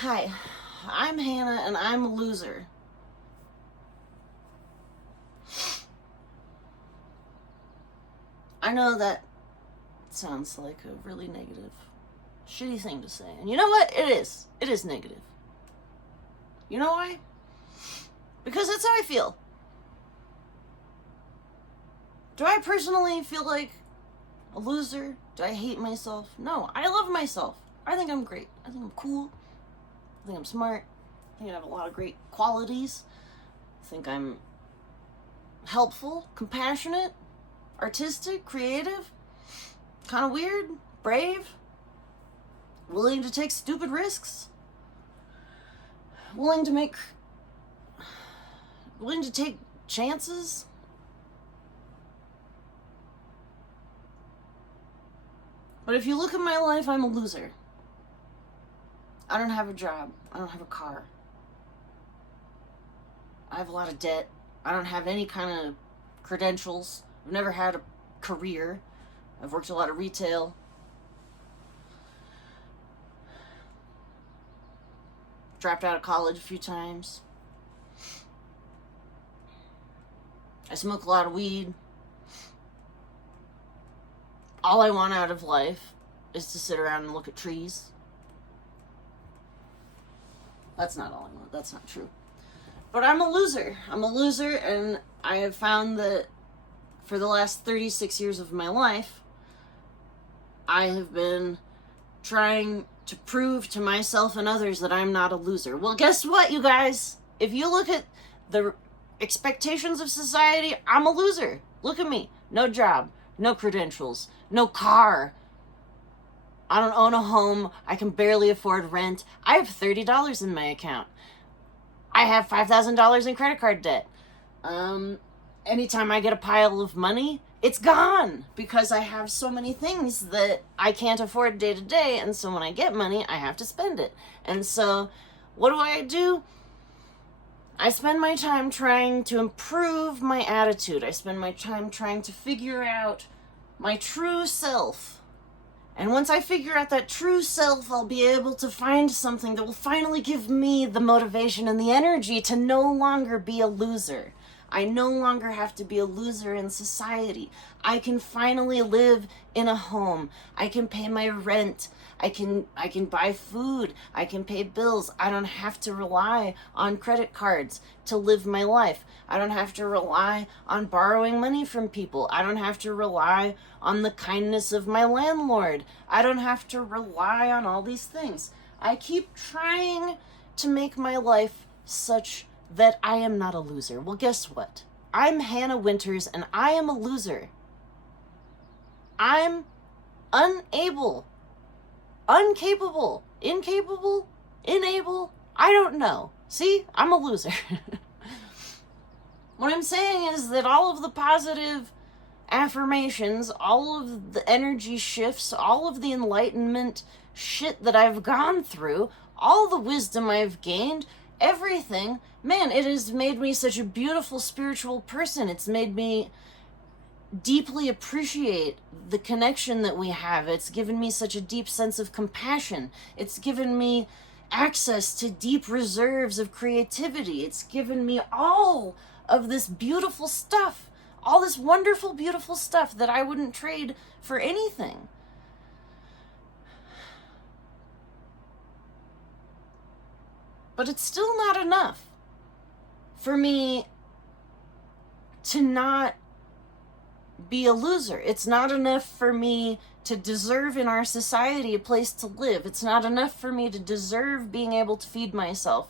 Hi, I'm Hannah and I'm a loser. I know that sounds like a really negative, shitty thing to say. And you know what? It is. It is negative. You know why? Because that's how I feel. Do I personally feel like a loser? Do I hate myself? No, I love myself. I think I'm great. I think I'm cool. I think I'm smart. I think I have a lot of great qualities. I think I'm helpful, compassionate, artistic, creative, kind of weird, brave, willing to take stupid risks, willing to take chances. But if you look at my life, I'm a loser. I don't have a job. I don't have a car. I have a lot of debt. I don't have any kind of credentials. I've never had a career. I've worked a lot of retail. Dropped out of college a few times. I smoke a lot of weed. All I want out of life is to sit around and look at trees. That's not all I want. That's not true. But I'm a loser. I'm a loser, and I have found that for the last 36 years of my life, I have been trying to prove to myself and others that I'm not a loser. Well, guess what, you guys? If you look at the expectations of society, I'm a loser. Look at me. No job, no credentials, no car. I don't own a home. I can barely afford rent. I have $30 in my account. I have $5,000 in credit card debt. Anytime I get a pile of money, it's gone because I have so many things that I can't afford day to day. And so when I get money, I have to spend it. And so what do? I spend my time trying to improve my attitude. I spend my time trying to figure out my true self. And once I figure out that true self, I'll be able to find something that will finally give me the motivation and the energy to no longer be a loser. I no longer have to be a loser in society. I can finally live in a home. I can pay my rent. I can buy food. I can pay bills. I don't have to rely on credit cards to live my life. I don't have to rely on borrowing money from people. I don't have to rely on the kindness of my landlord. I don't have to rely on all these things. I keep trying to make my life such that I am not a loser. Well, guess what? I'm Hannah Winters and I am a loser. I'm unable, incapable, enable, I don't know. See, I'm a loser. What I'm saying is that all of the positive affirmations, all of the energy shifts, all of the enlightenment shit that I've gone through, all the wisdom I've gained, everything, man, it has made me such a beautiful spiritual person. It's made me deeply appreciate the connection that we have. It's given me such a deep sense of compassion. It's given me access to deep reserves of creativity. It's given me all of this beautiful stuff, all this wonderful, beautiful stuff that I wouldn't trade for anything. But it's still not enough for me to not be a loser. It's not enough for me to deserve in our society a place to live. It's not enough for me to deserve being able to feed myself.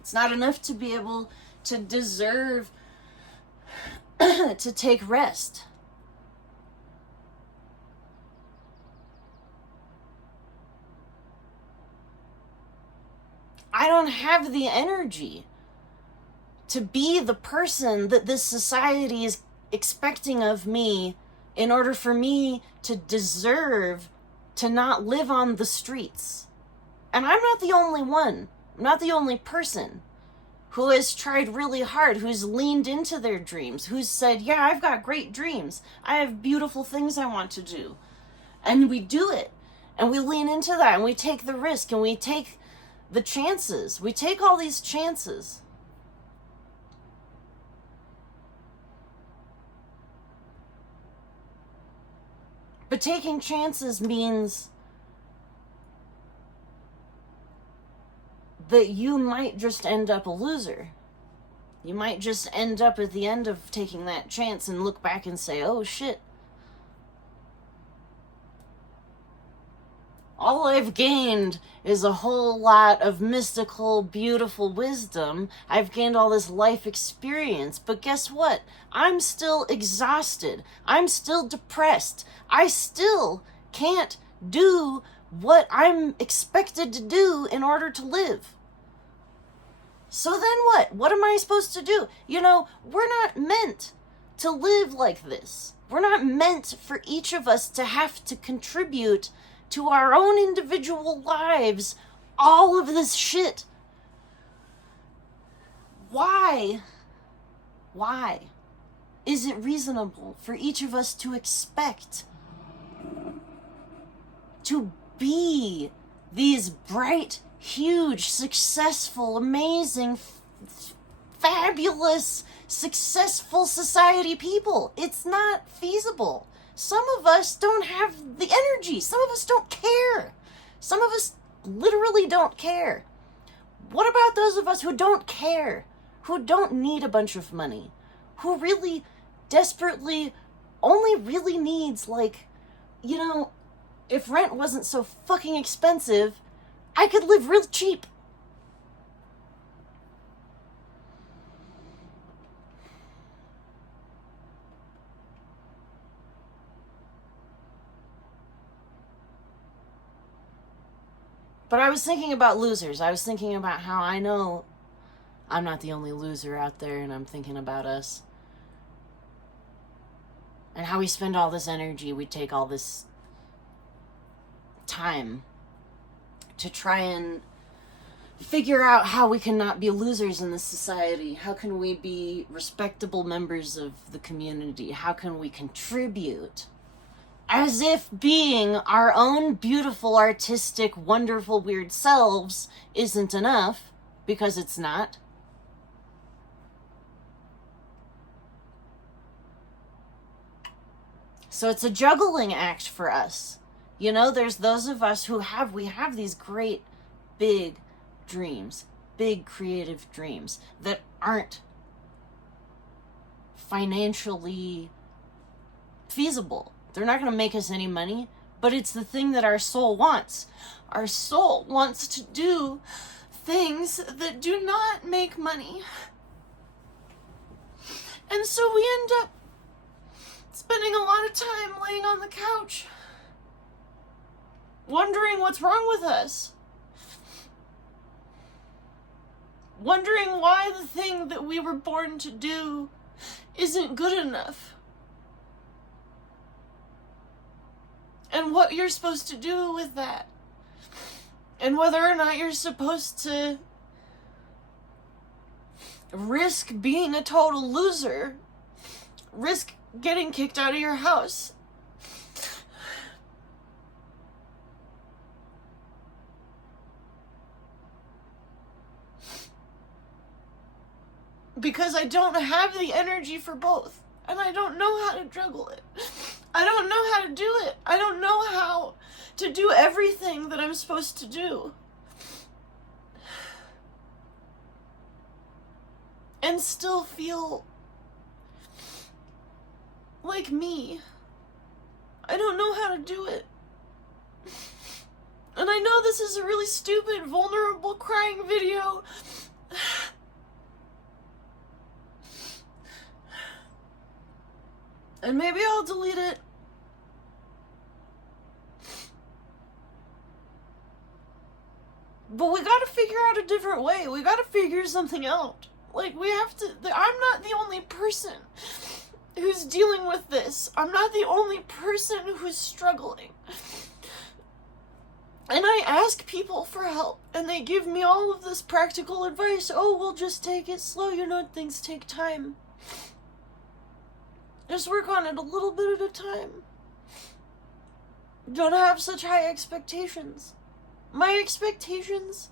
It's not enough to be able to deserve to take rest. I don't have the energy to be the person that this society is expecting of me in order for me to deserve to not live on the streets. And I'm not the only one. I'm not the only person who has tried really hard, who's leaned into their dreams, who's said, yeah, I've got great dreams. I have beautiful things I want to do. And we do it. And we lean into that and we take the risk and we take The chances. We take all these chances. But taking chances means that you might just end up a loser. You might just end up at the end of taking that chance and look back and say, oh shit. All I've gained is a whole lot of mystical, beautiful wisdom. I've gained all this life experience. But guess what? I'm still exhausted. I'm still depressed. I still can't do what I'm expected to do in order to live. So then what? What am I supposed to do? You know, we're not meant to live like this. We're not meant for each of us to have to contribute to our own individual lives all of this shit. Why is it reasonable for each of us to expect to be these bright, huge, successful, amazing, fabulous, successful society people? It's not feasible. Some of us don't have the energy. Some of us don't care. Some of us literally don't care. What about those of us who don't care? Who don't need a bunch of money? Who really desperately only really needs, like, you know, if rent wasn't so fucking expensive, I could live real cheap. But I was thinking about losers. I was thinking about how I know I'm not the only loser out there, and I'm thinking about us. And how we spend all this energy, we take all this time to try and figure out how we can not be losers in this society. How can we be respectable members of the community? How can we contribute? As if being our own beautiful, artistic, wonderful, weird selves isn't enough, because it's not. So it's a juggling act for us. You know, there's those of us who we have these great, big dreams, big creative dreams that aren't financially feasible. They're not going to make us any money, but it's the thing that our soul wants. Our soul wants to do things that do not make money. And so we end up spending a lot of time laying on the couch, wondering what's wrong with us. Wondering why the thing that we were born to do isn't good enough. And what you're supposed to do with that. And whether or not you're supposed to risk being a total loser. Risk getting kicked out of your house. Because I don't have the energy for both. And I don't know how to juggle it. I don't know how to do it. I don't know how to do everything that I'm supposed to do. And still feel like me. I don't know how to do it. And I know this is a really stupid, vulnerable, crying video. And maybe I'll delete it. But we gotta figure out a different way. We gotta figure something out. Like, we have to... I'm not the only person who's dealing with this. I'm not the only person who's struggling. And I ask people for help, and they give me all of this practical advice. Oh, we'll just take it slow. You know, things take time. Just work on it a little bit at a time. Don't have such high expectations. My expectations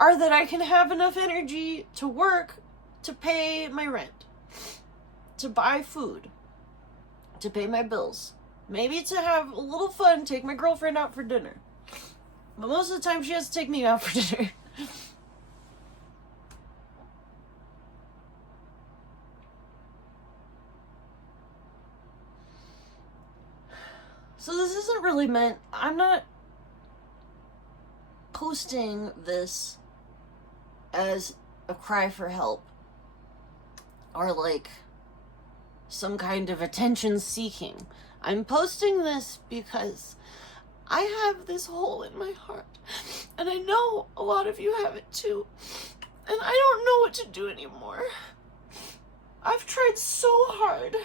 are that I can have enough energy to work, to pay my rent, to buy food, to pay my bills, maybe to have a little fun, take my girlfriend out for dinner. But most of the time she has to take me out for dinner. So this isn't really meant, I'm not posting this as a cry for help or like some kind of attention seeking. I'm posting this because I have this hole in my heart, and I know a lot of you have it too, and I don't know what to do anymore. I've tried so hard,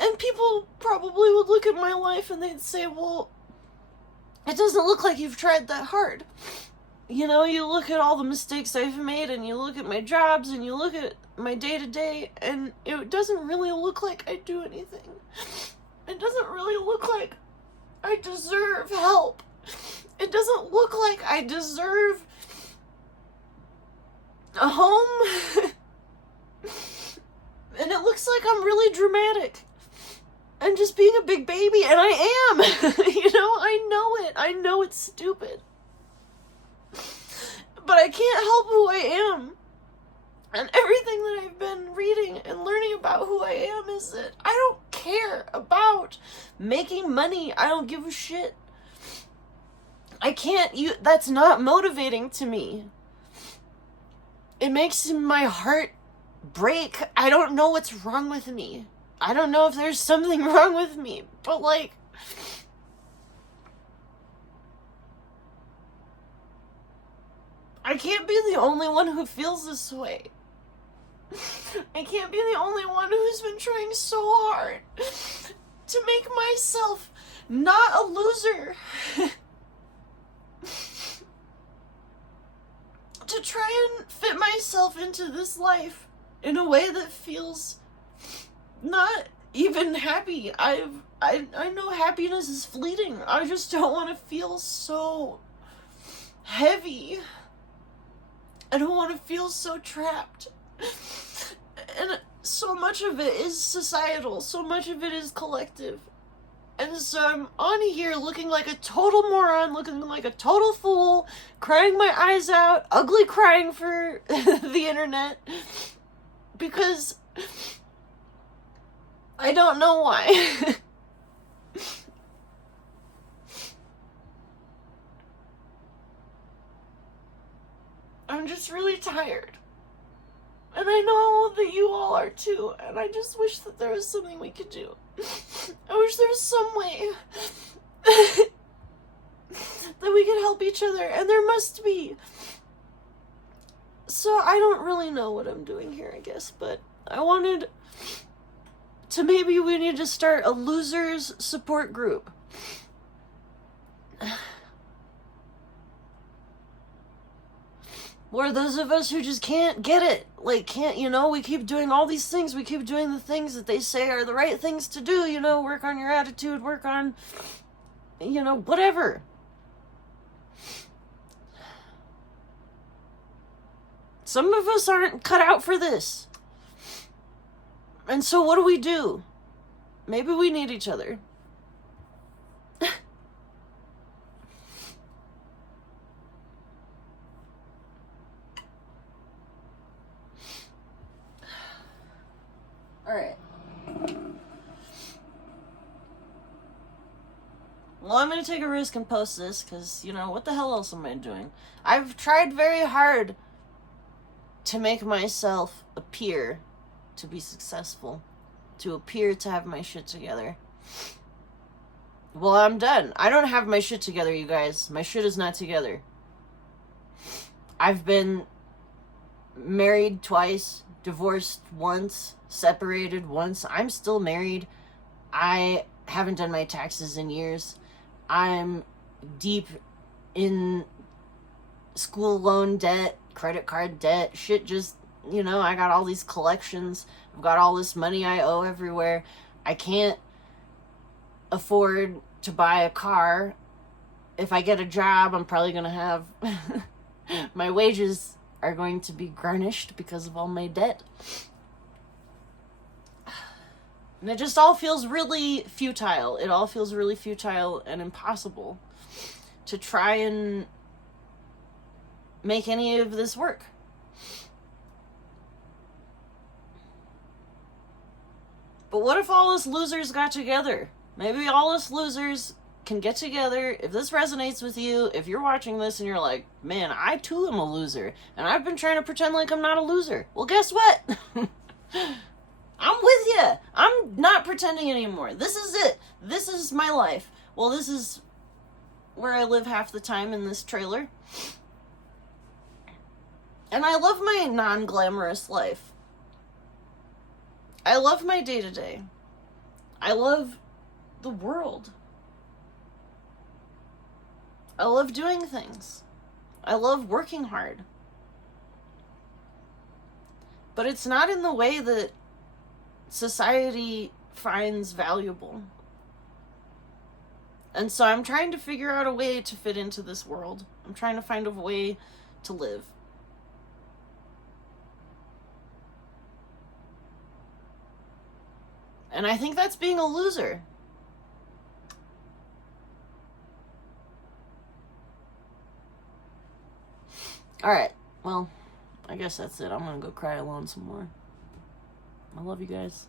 and people probably would look at my life and they'd say, well, it doesn't look like you've tried that hard. You know, you look at all the mistakes I've made, and you look at my jobs, and you look at my day-to-day, and it doesn't really look like I do anything. It doesn't really look like I deserve help. It doesn't look like I deserve a home. And it looks like I'm really dramatic and just being a big baby, and I am. You know, I know it. I know it's stupid. But I can't help who I am. And everything that I've been reading and learning about who I am is that I don't care about making money. I don't give a shit. I can't, that's not motivating to me. It makes my heart break. I don't know what's wrong with me. I don't know if there's something wrong with me, but like, I can't be the only one who feels this way. I can't be the only one who's been trying so hard to make myself not a loser. To try and fit myself into this life in a way that feels not even happy. I know happiness is fleeting. I just don't want to feel so heavy. I don't want to feel so trapped. And so much of it is societal. So much of it is collective. And so I'm on here looking like a total moron, looking like a total fool, crying my eyes out, ugly crying for the internet. Because I don't know why. I'm just really tired. And I know that you all are too, and I just wish that there was something we could do. I wish there was some way that we could help each other, and there must be. So I don't really know what I'm doing here, I guess, but I wanted to, maybe we need to start a losers support group. Or those of us who just can't get it, like, can't, you know, we keep doing all these things, we keep doing the things that they say are the right things to do, you know, work on your attitude, work on, you know, whatever. Some of us aren't cut out for this. And so what do? Maybe we need each other. Alright. Well, I'm gonna take a risk and post this, because, you know, what the hell else am I doing? I've tried very hard to make myself appear to be successful, to appear to have my shit together. Well, I'm done. I don't have my shit together, you guys. My shit is not together. I've been married twice, divorced once, separated once. I'm still married. I haven't done my taxes in years. I'm deep in school loan debt, credit card debt, shit just, you know, I got all these collections. I've got all this money I owe everywhere. I can't afford to buy a car. If I get a job, I'm probably gonna have My wages are going to be garnished because of all my debt. And it just all feels really futile. It all feels really futile and impossible to try and make any of this work. But what if all us losers got together? Maybe all us losers can get together. If this resonates with you, if you're watching this and you're like, man, I too am a loser, and I've been trying to pretend like I'm not a loser. Well, guess what? I'm with you. I'm not pretending anymore. This is it. This is my life. Well, this is where I live half the time, in this trailer. And I love my non-glamorous life. I love my day-to-day. I love the world. I love doing things. I love working hard. But it's not in the way that society finds valuable. And so I'm trying to figure out a way to fit into this world. I'm trying to find a way to live. And I think that's being a loser. Alright, well, I guess that's it. I'm gonna go cry alone some more. I love you guys.